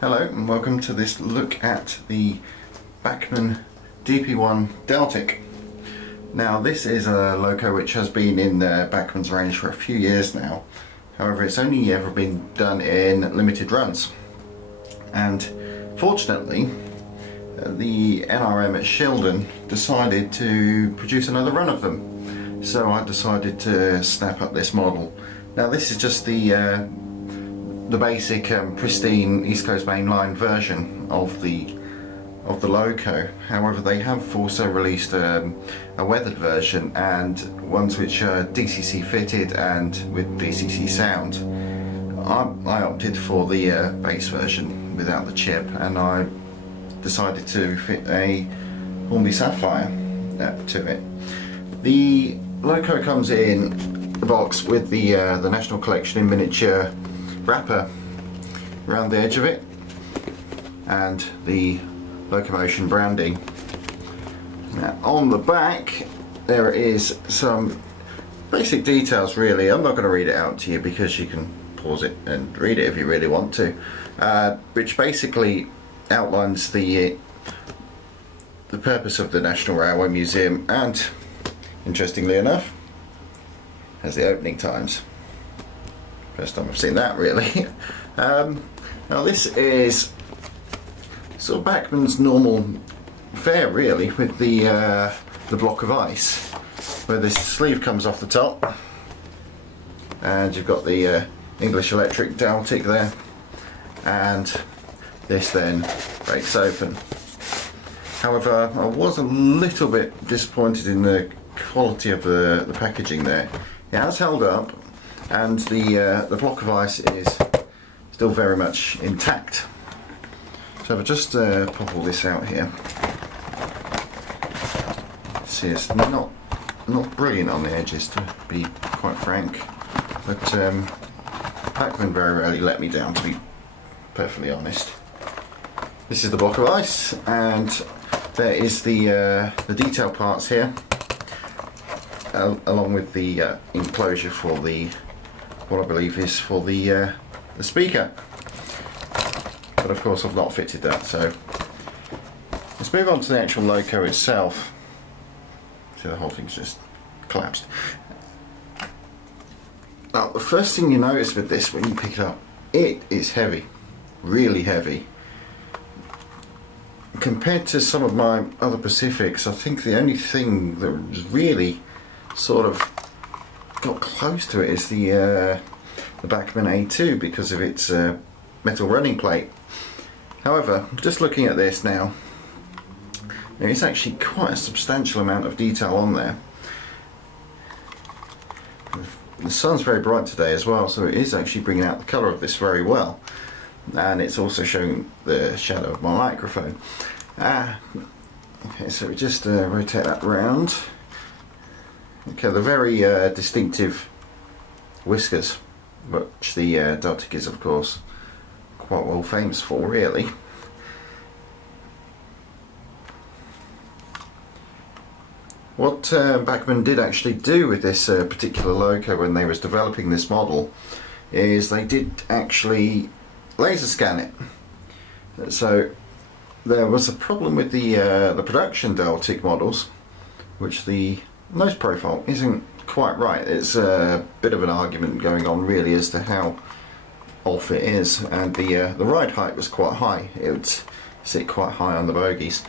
Hello and welcome to this look at the Bachmann DP1 Deltic. Now this is a loco which has been in Bachmann's range for a few years now. However, it's only ever been done in limited runs. And fortunately, the NRM at Shildon decided to produce another run of them. So I decided to snap up this model. Now this is just the basic pristine East Coast mainline version of the loco. However, they have also released a weathered version and ones which are DCC fitted and with DCC sound. I opted for the base version without the chip, and I decided to fit a Hornby Sapphire to it. The loco comes in the box with the National Collection in miniature wrapper around the edge of it and the locomotion branding. Now on the back there is some basic details really. I'm not going to read it out to you because you can pause it and read it if you really want to, which basically outlines the purpose of the National Railway Museum and, interestingly enough, has the opening times. First time I've seen that really. Now this is sort of Bachmann's normal fare really, with the block of ice, where this sleeve comes off the top, and you've got the English Electric Deltic there, and this then breaks open. However, I was a little bit disappointed in the quality of the packaging there. It has held up, and the block of ice is still very much intact. So if I just pop all this out here, see, it's not brilliant on the edges, to be quite frank, but Bachmann very rarely let me down, to be perfectly honest. This is the block of ice, and there is the detail parts here, along with the enclosure for the, what I believe is for the speaker. But of course I've not fitted that, so let's move on to the actual loco itself. See, the whole thing's just collapsed. Now the first thing you notice with this when you pick it up, it is heavy, really heavy. Compared to some of my other Pacifics, I think the only thing that really sort of got close to it is the Bachmann A2 because of its metal running plate. However, just looking at this now, there is actually quite a substantial amount of detail on there. The sun's very bright today as well, so it is actually bringing out the colour of this very well, and it's also showing the shadow of my microphone. Okay, so we just rotate that round. Okay, the very distinctive whiskers, which the Deltic is of course quite well famous for really. What Bachmann did actually do with this particular loco when they was developing this model is they did actually laser scan it. So there was a problem with the production Deltic models, which the nose profile isn't quite right. It's a bit of an argument going on really as to how off it is, and the ride height was quite high. It would sit quite high on the bogies.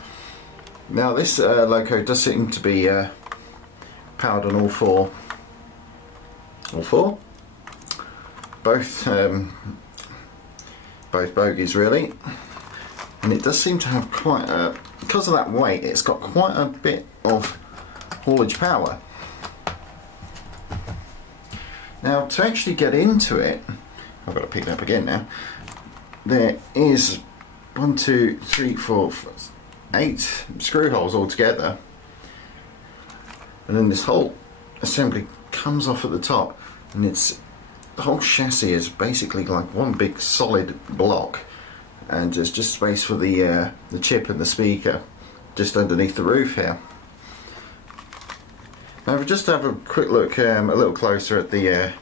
Now this loco does seem to be powered on all four, both bogies really, and it does seem to have quite a, because of that weight, it's got quite a bit of haulage power. Now to actually get into it, I've got to pick it up again now, there is 1, 2, 3, 4, 8 screw holes all together, and then this whole assembly comes off at the top, and it's, the whole chassis is basically like one big solid block, and there's just space for the chip and the speaker just underneath the roof here. Now if we just have a quick look a little closer at the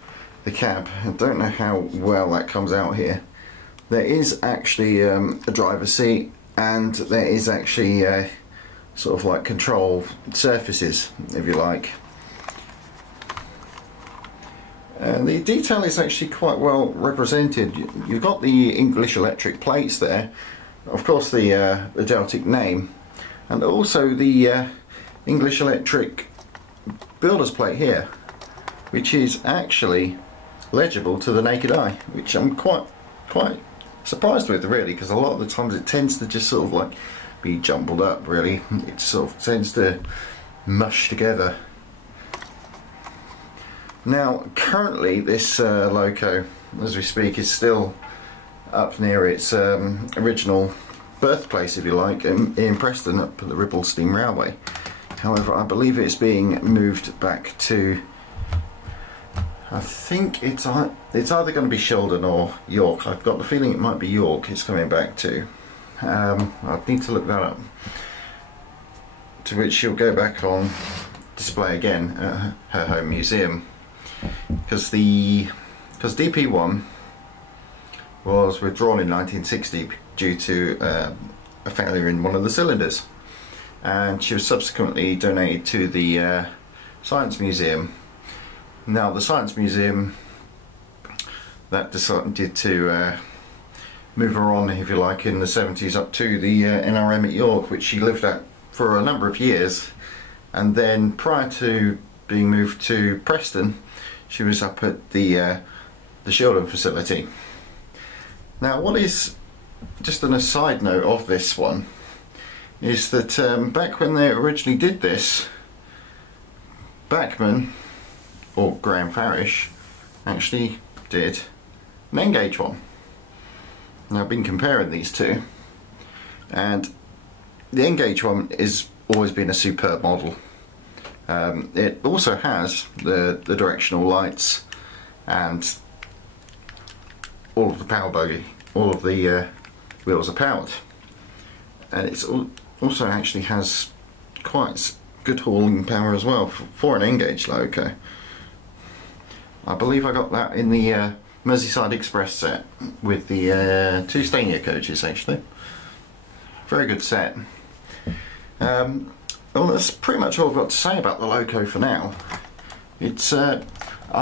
cab, I don't know how well that comes out here, there is actually a driver's seat, and there is actually sort of like control surfaces, if you like. And the detail is actually quite well represented. You've got the English electric plates there, of course the Deltic name, and also the English electric builder's plate here, which is actually legible to the naked eye, which I'm quite surprised with, really, because a lot of the times it tends to just sort of like be jumbled up, really. It sort of tends to mush together. Now currently this loco, as we speak, is still up near its original birthplace, if you like, in Preston, up at the Ribble Steam Railway. However, I believe it's being moved back to, I think it's either going to be Sheldon or York. I've got the feeling it might be York it's coming back to. I need to look that up. To which she'll go back on display again at her home museum. Because DP1 was withdrawn in 1960 due to a failure in one of the cylinders, and she was subsequently donated to the Science Museum. Now the Science Museum, that decided to move her on, if you like, in the 70s up to the NRM at York, which she lived at for a number of years, and then prior to being moved to Preston, she was up at the Sheldon facility. Now, what is just an aside note of this one is that back when they originally did this, Bachmann, or Graham Farish, actually did an N-gauge one. Now I've been comparing these two, and the N-gauge one has always been a superb model. It also has the directional lights and all of the power bogey, all of the wheels are powered, and it's also actually has quite good hauling power as well for an N-gauge loco. I believe I got that in the Merseyside Express set with the two Stania coaches, actually. Very good set. Well, that's pretty much all I've got to say about the loco for now. It's I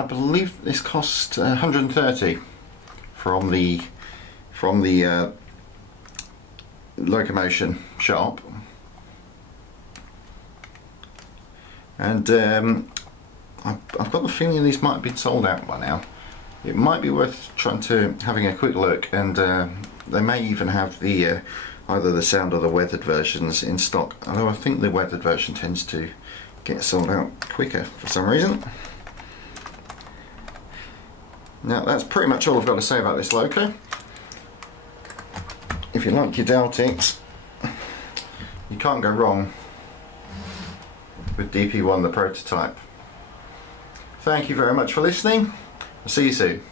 believe this cost 130 from the locomotion shop, and I've got the feeling these might have been sold out by now. It might be worth having a quick look, and they may even have the either the sound or the weathered versions in stock, although I think the weathered version tends to get sold out quicker for some reason. Now that's pretty much all I've got to say about this loco. If you like your Deltics, you can't go wrong with DP1 the prototype. Thank you very much for listening. I'll see you soon.